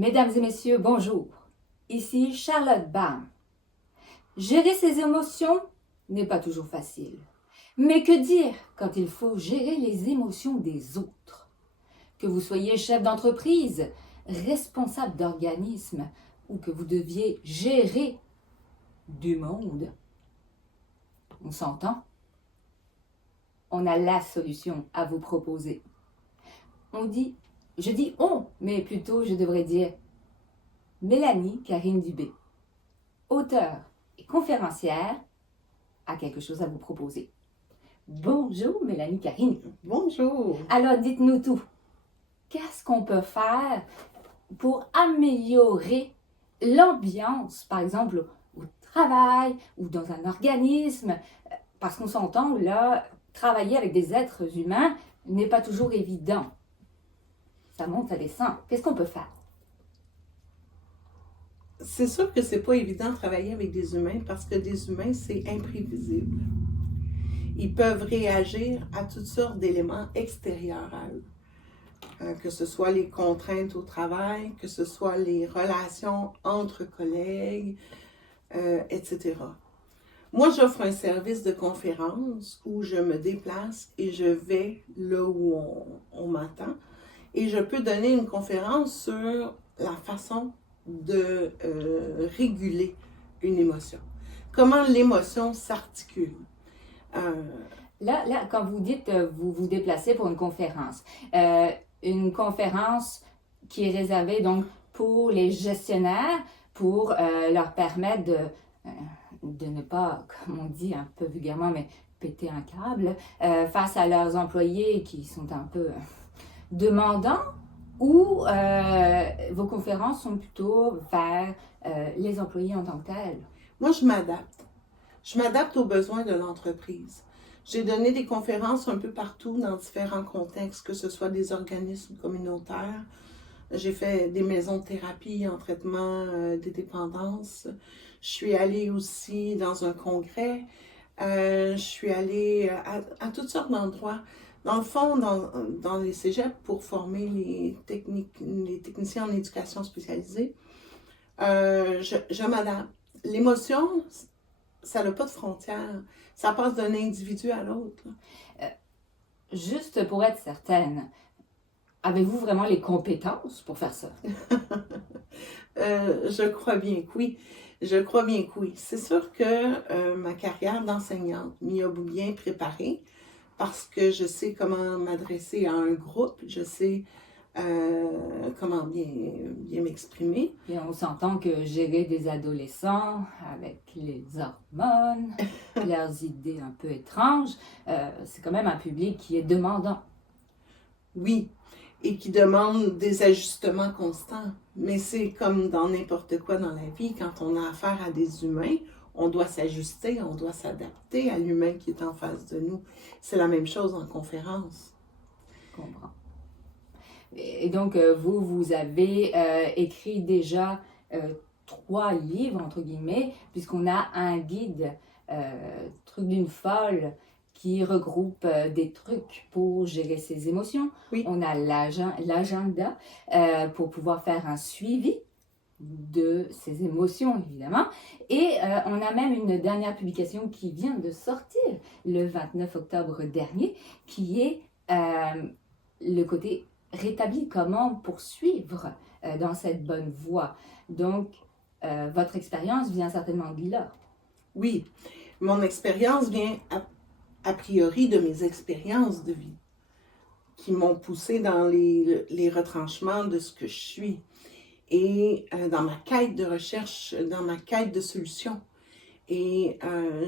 Mesdames et messieurs, bonjour. Ici Charlotte Baum. Gérer ses émotions n'est pas toujours facile. Mais que dire quand il faut gérer les émotions des autres? Que vous soyez chef d'entreprise, responsable d'organisme ou que vous deviez gérer du monde. On s'entend? On a la solution à vous proposer. Je dis on, mais plutôt je devrais dire Mélanie Karine Dubé, auteure et conférencière, a quelque chose à vous proposer. Bonjour Mélanie Karine. Bonjour. Alors dites-nous tout. Qu'est-ce qu'on peut faire pour améliorer l'ambiance, par exemple au travail ou dans un organisme? Parce qu'on s'entend là, travailler avec des êtres humains n'est pas toujours évident. Ça monte, ça descend. Qu'est-ce qu'on peut faire? C'est sûr que c'est pas évident de travailler avec des humains parce que des humains, c'est imprévisible. Ils peuvent réagir à toutes sortes d'éléments extérieurs à eux. Que ce soit les contraintes au travail, que ce soit les relations entre collègues, etc. Moi, j'offre un service de conférence où je me déplace et je vais là où on m'attend. Et je peux donner une conférence sur la façon de réguler une émotion. Comment l'émotion s'articule. Là, quand vous dites vous vous déplacez pour une conférence qui est réservée donc pour les gestionnaires, pour leur permettre de ne pas, comme on dit un peu vulgairement, mais péter un câble face à leurs employés qui sont un peu demandants, ou vos conférences sont plutôt vers les employés en tant que tels? Moi, je m'adapte. Je m'adapte aux besoins de l'entreprise. J'ai donné des conférences un peu partout dans différents contextes, que ce soit des organismes communautaires. J'ai fait des maisons de thérapie en traitement des dépendances. Je suis allée aussi dans un congrès. Je suis allée à toutes sortes d'endroits. Dans le fond, dans les cégeps, pour former les techniciens en éducation spécialisée, je m'adapte. L'émotion, ça n'a pas de frontières. Ça passe d'un individu à l'autre. Juste pour être certaine, avez-vous vraiment les compétences pour faire ça? Je crois bien que oui. Je crois bien que oui. C'est sûr que ma carrière d'enseignante m'y a bien préparée parce que je sais comment m'adresser à un groupe, je sais comment bien m'exprimer. Et on s'entend que gérer des adolescents avec les hormones, leurs idées un peu étranges, c'est quand même un public qui est demandant. Oui, et qui demande des ajustements constants. Mais c'est comme dans n'importe quoi dans la vie, quand on a affaire à des humains, on doit s'ajuster, on doit s'adapter à l'humain qui est en face de nous. C'est la même chose en conférence. Je comprends. Et donc, vous avez écrit déjà 3 livres, entre guillemets, puisqu'on a un guide, Truc d'une folle, qui regroupe des trucs pour gérer ses émotions. Oui. On a l'agenda pour pouvoir faire un suivi de ses émotions, évidemment. Et on a même une dernière publication qui vient de sortir le 29 octobre dernier, qui est le côté rétabli, comment poursuivre dans cette bonne voie. Donc, votre expérience vient certainement de là. Oui, mon expérience vient a priori de mes expériences de vie qui m'ont poussé dans les retranchements de ce que je suis et dans ma quête de recherche, dans ma quête de solutions. Et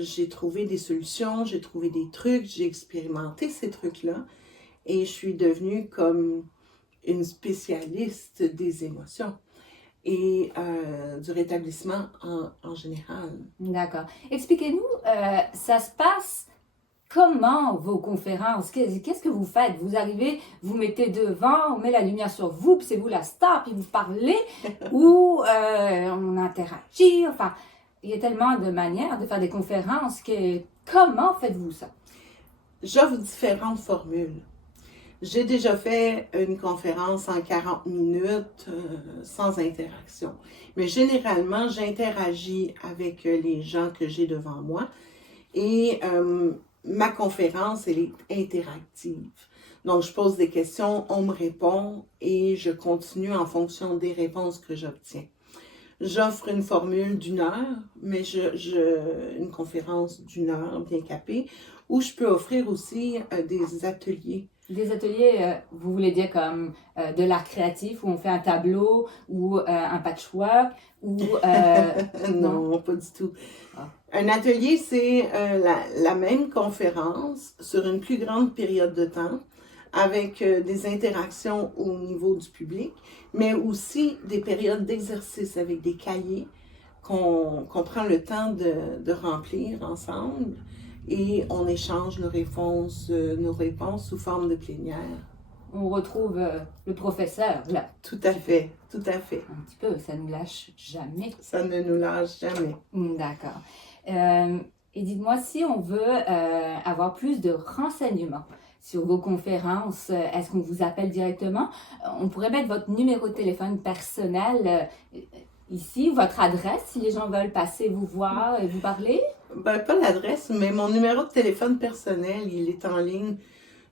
j'ai trouvé des solutions, j'ai trouvé des trucs, j'ai expérimenté ces trucs-là et je suis devenue comme une spécialiste des émotions et du rétablissement en général. D'accord. Expliquez-nous, ça se passe comment vos conférences? Qu'est-ce que vous faites? Vous arrivez, vous mettez devant, on met la lumière sur vous, puis c'est vous la star, puis vous parlez, ou on interagit, enfin, il y a tellement de manières de faire des conférences que comment faites-vous ça? J'offre différentes formules. J'ai déjà fait une conférence en 40 minutes sans interaction. Mais généralement, j'interagis avec les gens que j'ai devant moi et ma conférence, elle est interactive. Donc, je pose des questions, on me répond et je continue en fonction des réponses que j'obtiens. J'offre une formule d'1 heure, mais une conférence d'1 heure bien capée, où je peux offrir aussi des ateliers. Des ateliers, vous voulez dire comme de l'art créatif, où on fait un tableau, ou un patchwork, ou... Non, pas du tout. Ah. Un atelier, c'est la même conférence sur une plus grande période de temps, avec des interactions au niveau du public, mais aussi des périodes d'exercice avec des cahiers qu'on prend le temps de remplir ensemble et on échange nos réponses sous forme de plénière. On retrouve le professeur, là. Tout à fait, tout à fait. Un petit peu, ça ne nous lâche jamais. Ça ne nous lâche jamais. D'accord. Et dites-moi, si on veut avoir plus de renseignements sur vos conférences, est-ce qu'on vous appelle directement? On pourrait mettre votre numéro de téléphone personnel ici, votre adresse, si les gens veulent passer vous voir et vous parler? Ben, pas l'adresse, mais mon numéro de téléphone personnel, il est en ligne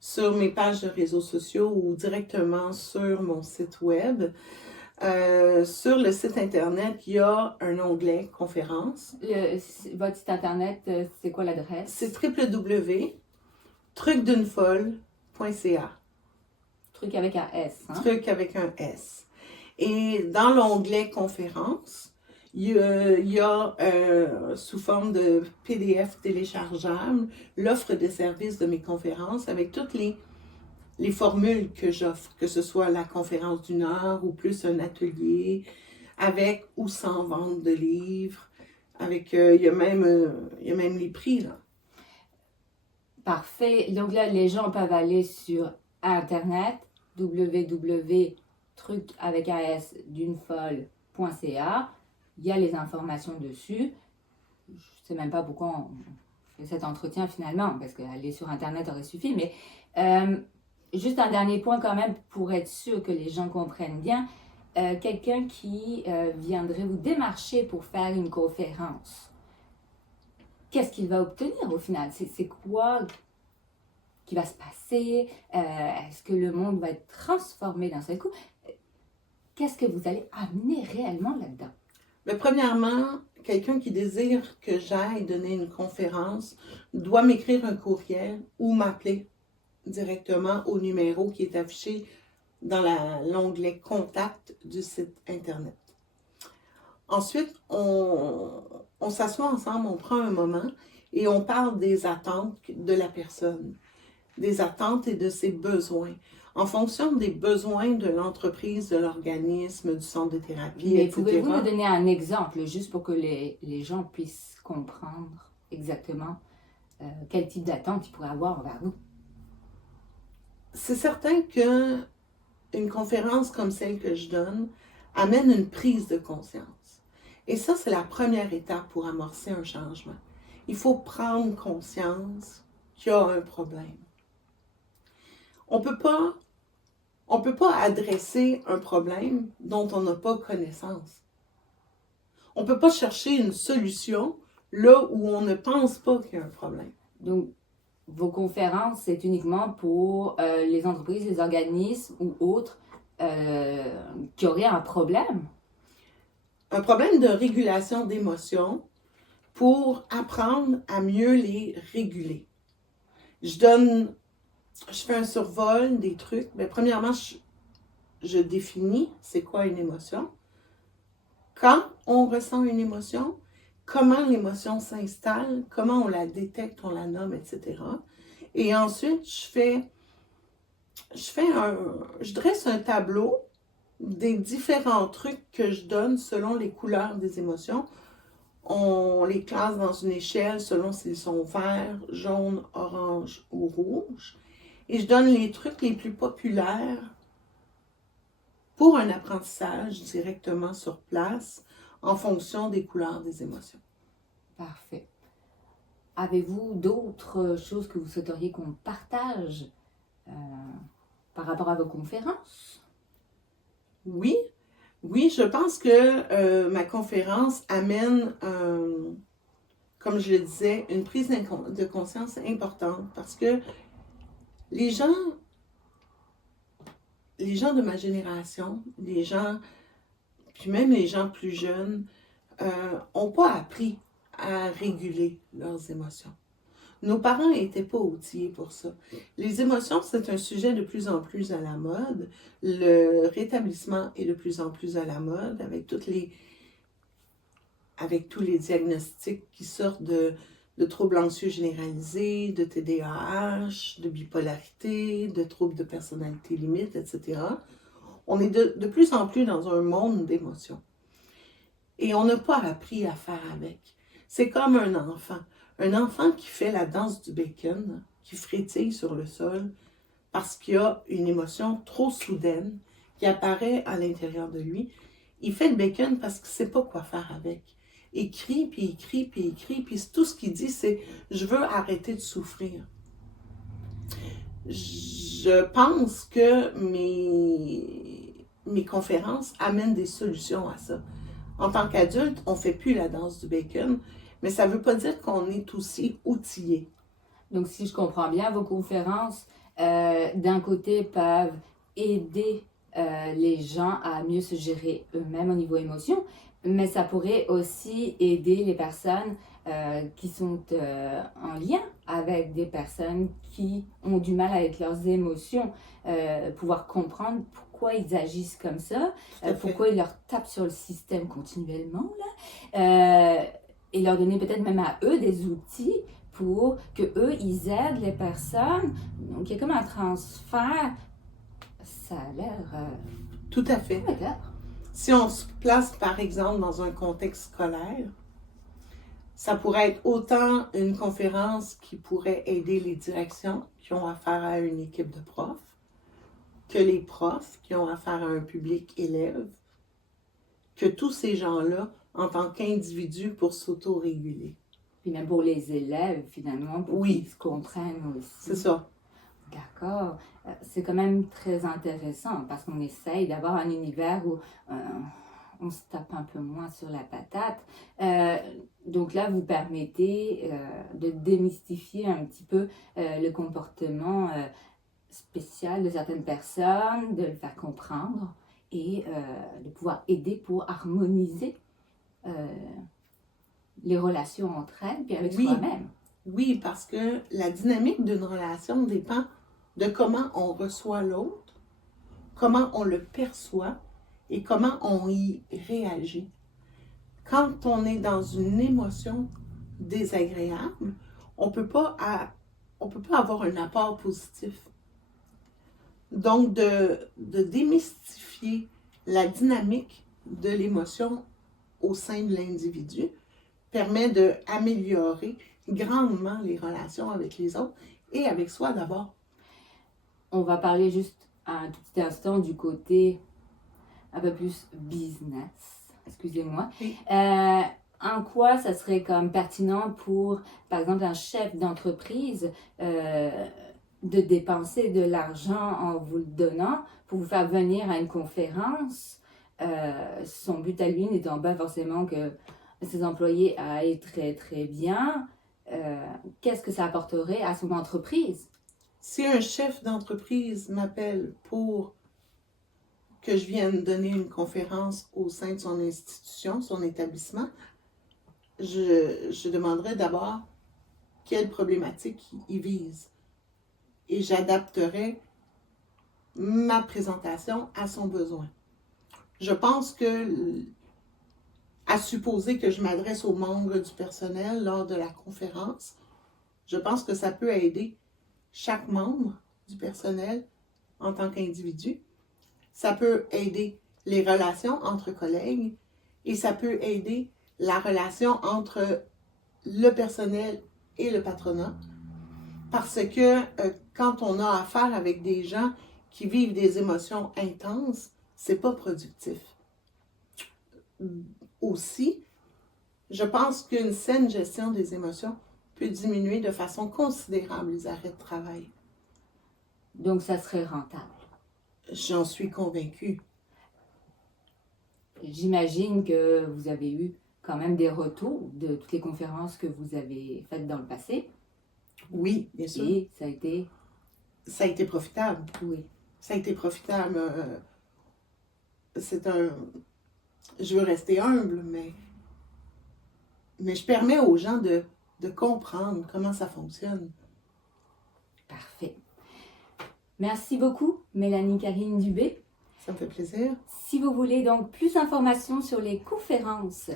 sur mes pages de réseaux sociaux ou directement sur mon site web. Sur le site internet, il y a un onglet conférences. Votre site internet, c'est quoi l'adresse? C'est www.trucd'unefolle.ca. Truc avec un S. Hein? Truc avec un S. Et dans l'onglet conférences, il y a sous forme de PDF téléchargeable l'offre des services de mes conférences avec toutes les formules que j'offre, que ce soit la conférence d'1 heure ou plus un atelier, avec ou sans vente de livres, avec il y a même les prix là. Parfait. Donc là, les gens peuvent aller sur Internet, www.trucavecas.ca. Il y a les informations dessus. Je ne sais même pas pourquoi on fait cet entretien finalement, parce qu'aller sur Internet aurait suffi. Mais juste un dernier point quand même, pour être sûr que les gens comprennent bien. Quelqu'un qui viendrait vous démarcher pour faire une conférence, qu'est-ce qu'il va obtenir au final? C'est quoi qui va se passer? Est-ce que le monde va être transformé d'un seul coup? Qu'est-ce que vous allez amener réellement là-dedans? Mais premièrement, quelqu'un qui désire que j'aille donner une conférence doit m'écrire un courriel ou m'appeler directement au numéro qui est affiché dans l'onglet Contact du site Internet. Ensuite, on s'assoit ensemble, on prend un moment et on parle des attentes de la personne, des attentes et de ses besoins, en fonction des besoins de l'entreprise, de l'organisme, du centre de thérapie, Mais etc. pouvez-vous nous donner un exemple, juste pour que les gens puissent comprendre exactement quel type d'attente ils pourraient avoir envers vous? C'est certain que une conférence comme celle que je donne amène une prise de conscience. Et ça, c'est la première étape pour amorcer un changement. Il faut prendre conscience qu'il y a un problème. On peut pas adresser un problème dont on n'a pas connaissance. On ne peut pas chercher une solution là où on ne pense pas qu'il y a un problème. Donc, vos conférences, c'est uniquement pour les entreprises, les organismes ou autres qui auraient un problème? Un problème de régulation d'émotions pour apprendre à mieux les réguler. Je fais un survol des trucs. Mais premièrement, je définis c'est quoi une émotion. Quand on ressent une émotion, comment l'émotion s'installe, comment on la détecte, on la nomme, etc. Et ensuite, je dresse un tableau des différents trucs que je donne selon les couleurs des émotions. On les classe dans une échelle selon s'ils sont verts, jaunes, orange ou rouges. Et je donne les trucs les plus populaires pour un apprentissage directement sur place en fonction des couleurs des émotions. Parfait. Avez-vous d'autres choses que vous souhaiteriez qu'on partage par rapport à vos conférences? Oui, oui, je pense que ma conférence amène, comme je le disais, une prise de conscience importante parce que les gens, les gens de ma génération, les gens, puis même les gens plus jeunes, n'ont pas appris à réguler leurs émotions. Nos parents n'étaient pas outillés pour ça. Les émotions, c'est un sujet de plus en plus à la mode. Le rétablissement est de plus en plus à la mode avec tous les diagnostics qui sortent de troubles anxieux généralisés, de TDAH, de bipolarité, de troubles de personnalité limite, etc. On est de plus en plus dans un monde d'émotions. Et on n'a pas appris à faire avec. C'est comme un enfant. Un enfant qui fait la danse du bacon, qui frétille sur le sol parce qu'il y a une émotion trop soudaine qui apparaît à l'intérieur de lui. Il fait le bacon parce qu'il ne sait pas quoi faire avec. Il crie, puis il crie, puis il crie, puis tout ce qu'il dit, c'est « je veux arrêter de souffrir ». Je pense que mes conférences amènent des solutions à ça. En tant qu'adulte, on ne fait plus la danse du bacon, mais ça ne veut pas dire qu'on est aussi outillé. Donc, si je comprends bien, vos conférences, d'un côté, peuvent aider les gens à mieux se gérer eux-mêmes au niveau émotion, mais ça pourrait aussi aider les personnes qui sont en lien avec des personnes qui ont du mal avec leurs émotions, pouvoir comprendre pourquoi ils agissent comme ça, pourquoi ils leur tapent sur le système continuellement, là, et leur donner peut-être même à eux des outils pour que eux ils aident les personnes. Donc il y a comme un transfert. Ça a l'air. Tout à fait. Si on se place par exemple dans un contexte scolaire, ça pourrait être autant une conférence qui pourrait aider les directions qui ont affaire à une équipe de profs, que les profs qui ont affaire à un public élève, que tous ces gens-là en tant qu'individus pour s'auto-réguler. Puis même pour les élèves, finalement, pour qu'ils se comprennent aussi. C'est ça. D'accord. C'est quand même très intéressant parce qu'on essaye d'avoir un univers où on se tape un peu moins sur la patate. Donc là, vous permettez de démystifier un petit peu le comportement spécial de certaines personnes, de le faire comprendre et de pouvoir aider pour harmoniser les relations entre elles et avec soi-même. Oui, parce que la dynamique d'une relation dépend de comment on reçoit l'autre, comment on le perçoit et comment on y réagit. Quand on est dans une émotion désagréable, on ne peut pas avoir un apport positif. Donc, de démystifier la dynamique de l'émotion au sein de l'individu permet d'améliorer grandement les relations avec les autres et avec soi d'abord. On va parler juste un tout petit instant du côté un peu plus business. Excusez-moi. Oui. En quoi ça serait comme pertinent pour, par exemple, un chef d'entreprise de dépenser de l'argent en vous le donnant pour vous faire venir à une conférence, son but à lui n'étant pas forcément que ses employés aillent très très bien, qu'est-ce que ça apporterait à son entreprise? Si un chef d'entreprise m'appelle pour que je vienne donner une conférence au sein de son institution, son établissement, je demanderai d'abord quelle problématique il vise. Et j'adapterai ma présentation à son besoin. Je pense que, à supposer que je m'adresse aux membres du personnel lors de la conférence, je pense que ça peut aider chaque membre du personnel en tant qu'individu. Ça peut aider les relations entre collègues et ça peut aider la relation entre le personnel et le patronat. Parce que quand on a affaire avec des gens qui vivent des émotions intenses, c'est pas productif. Aussi, je pense qu'une saine gestion des émotions peut diminuer de façon considérable les arrêts de travail. Donc, ça serait rentable. J'en suis convaincue. J'imagine que vous avez eu quand même des retours de toutes les conférences que vous avez faites dans le passé. Oui, bien sûr. Et ça a été... Ça a été profitable. Oui. Ça a été profitable. Je veux rester humble, mais je permets aux gens de comprendre comment ça fonctionne. Parfait. Merci beaucoup, Mélanie Karine Dubé. Ça me fait plaisir. Si vous voulez donc plus d'informations sur les conférences,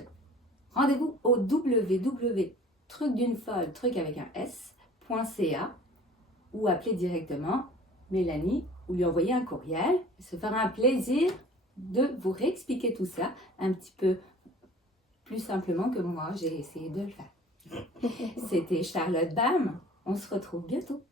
rendez-vous au www.trucdunefolle, truc avec un s.ca ou appelez directement Mélanie ou lui envoyer un courriel. Ça fera un plaisir de vous réexpliquer tout ça un petit peu plus simplement que moi j'ai essayé de le faire. C'était Charlotte Bam. On se retrouve bientôt.